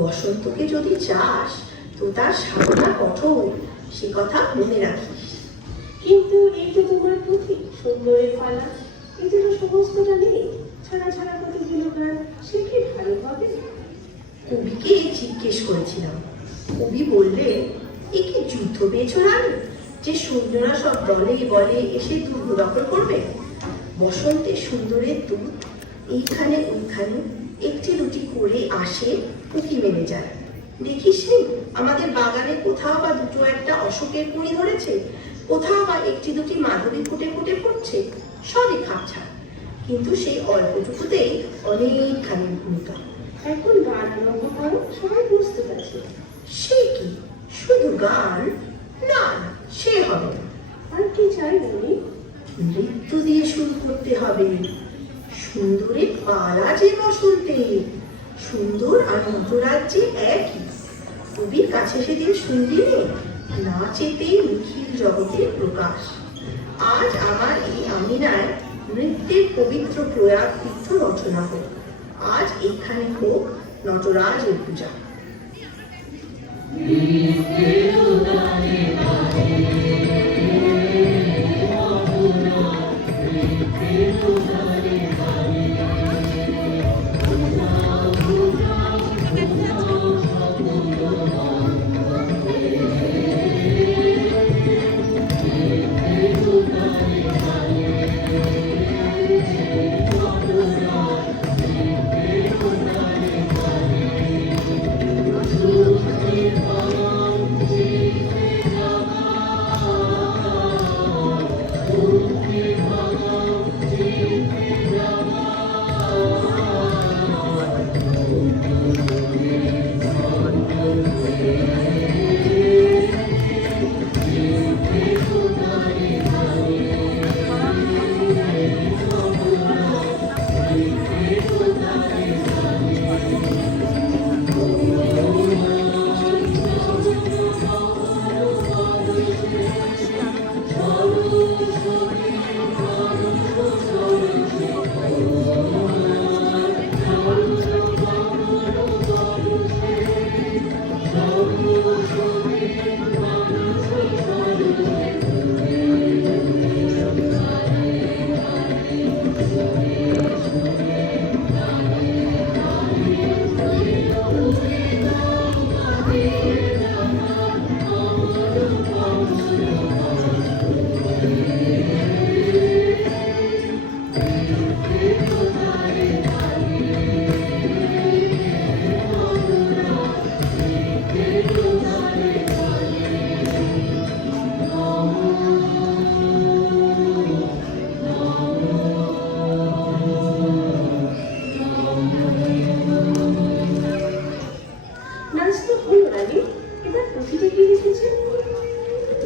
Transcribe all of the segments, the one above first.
বসন্তকে যদি চাস তো তার সাধনা কঠোর, সে কথা মনে রাখিস। কিন্তু এই তো তোমার পুঁথি সুন্দরের পালা, এতে তো সমস্তটা নেই। ছাড়া ছাড়া কতগুলো গান, সে কি ভালো হবে? কবিকে জিজ্ঞেস করেছিলাম, কবি বললে এ কি যুদ্ধ পেয়েছরান যে সৈন্যরা সব দলে বলে এসে দুর্গ দখল করবে? বসন্তে সুন্দরের দূত এইখানে ওইখানে একটি দুটি করে আসে, উঁকি মেলে যায়। দেখিস আমাদের বাগানে কোথাও বা দুটো একটা অশোকের কুঁড়ি ধরেছে, কোথাও বা একটি দুটি মাধবী ফুটে ফুটে পড়ছে, সবই খাপছাড়। কিন্তু সেই অল্পটুকুতেই অনেকখানি ভূমিকা। এখন গান আরম্ভ করো, সবাই বুঝতে পারছে। সে কি শুধু গান? না না, সে হবে না। আর কি চাই বলি? নৃত্য দিয়ে শুরু করতে হবে। সুন্দরের পালা যে বসন্তে, সুন্দর আর নটরাজ্যে একই। কবির কাছে সেদিন শুনলিনে, নাচেতেই নিখিল জগতের প্রকাশ। আজ আমার এই আমিনায় নৃত্যের পবিত্র প্রয়াগ তীর্থ রচনা হোক। আজ এখানে হোক নটরাজের পূজা।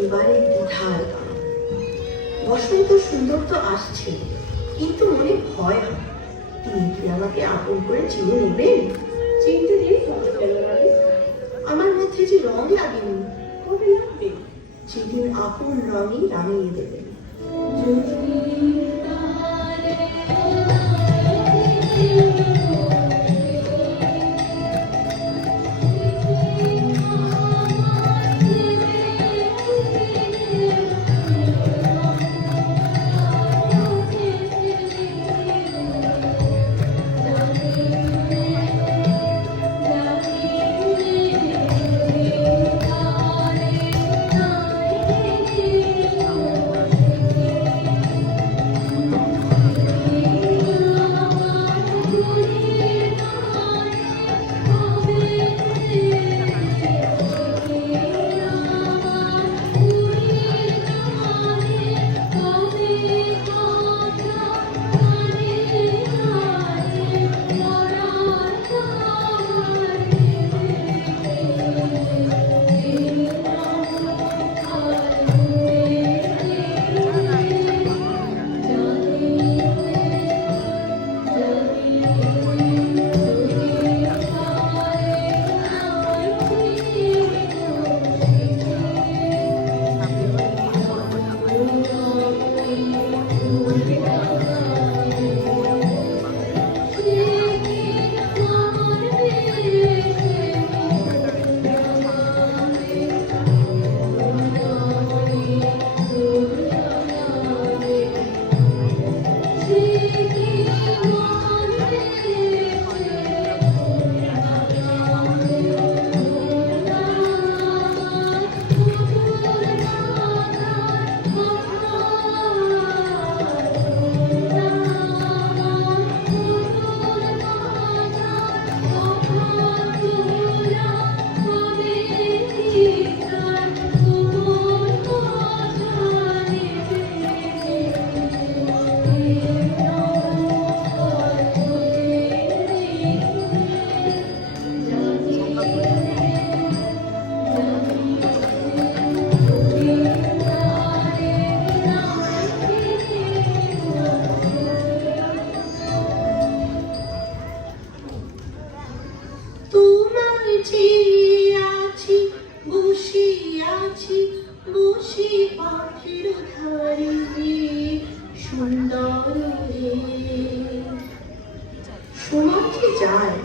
এবারে দ্বিধার গান। বসন্ত সুন্দর তো আসছে, কিন্তু মনে ভয় হয়, তিনি কি আমাকে আপন করে চিনে নেবেন? চিনতে দিয়ে কবে গেল রানী? আমার মধ্যে যে রং লাগেনি, কবে লাগবে? যেদিন আপন রঙই রাঙিয়ে দেবেন। চেয়ে আছি, বসে আছি, বসে পথের ধারে, সুন্দর রে। সময় যে যায়,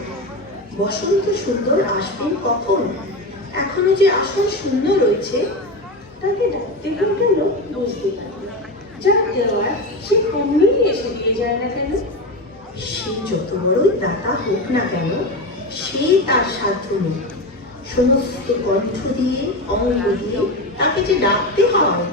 বসন্ত সুন্দর আসবেন কখন? এখনো যে আসন শূন্য রয়েছে। তাকে ডাকতে গেল কেন বুঝতে পারি না। যা দেওয়ার সে অমনি এসে দিয়ে যায় না কেন? সে যত বড়ই দাতা হোক না কেন, সে তার সাধ্য নেই। সমস্ত কণ্ঠ দিয়ে, অঙ্গ দিয়ে তাকে যে ডাকতে হয়।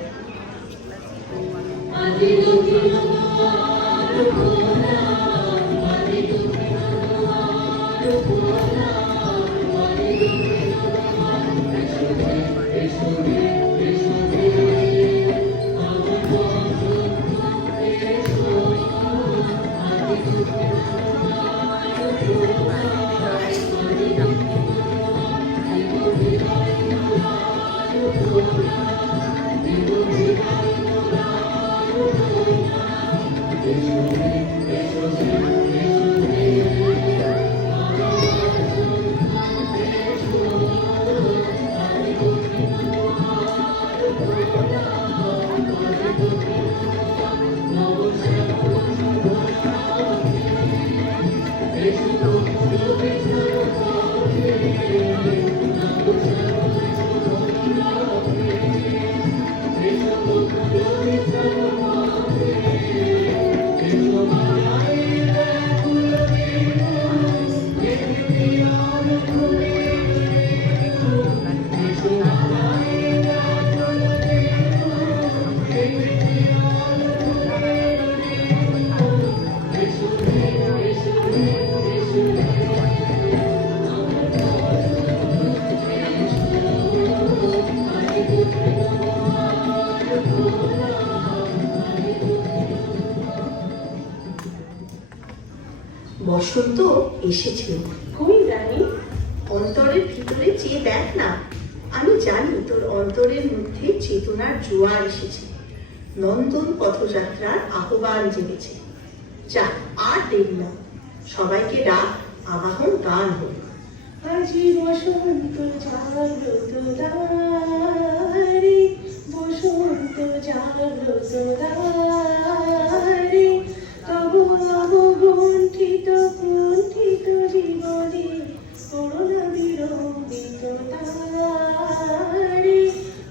বসন্ত এসেছে। কই রানী? অন্তরের ভিতরে চেয়ে দেখ না। আমি জানি তোর অন্তরের মধ্যে চেতনার জোয়ার এসেছে, নন্দন পথযাত্রার আহ্বান জেগেছে। যা, আর দেরি না, সবাইকে ডাক, আবাহন গান হোক। আজি বসন্ত জাগ্রত দ্বারে, বসন্ত জাগ্রত দ্বারে, তব অবগুণ্ঠিত কুণ্ঠিত জীবনে করুণা বিলম্বিত তারে,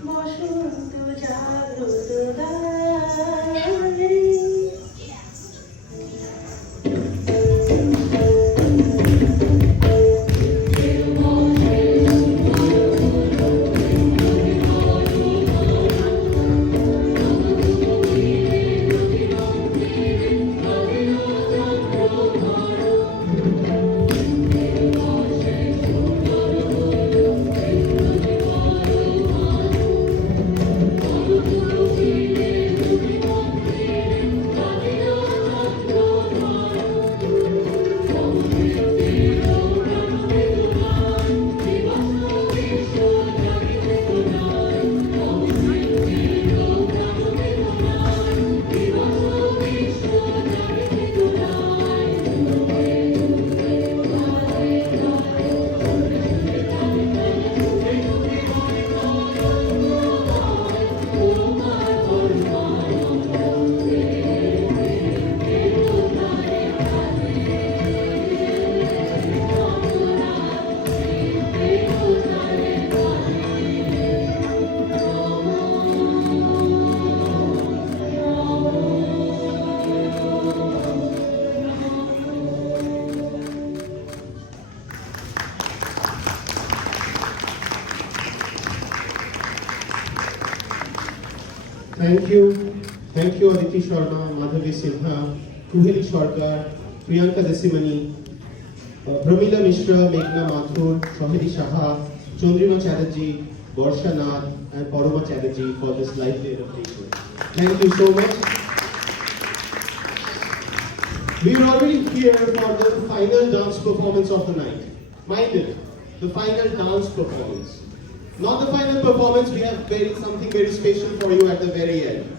বসন্ত জাগ্রত দ্বারে। Thank you Aditi Sharma, Madhavi Sinha, Kuheli Sarkar, Priyanka Desimani, Pramila Mishra, Meghna Mathur, Sohini Shaha, Chandrima Chatterjee, Borsha Nath and Paroma Chatterjee for this lively invitation. Thank you so much. We are already here for the final dance performance of the night. Mind it, the final dance performance. Not the final performance, we have something very special for you at the very end.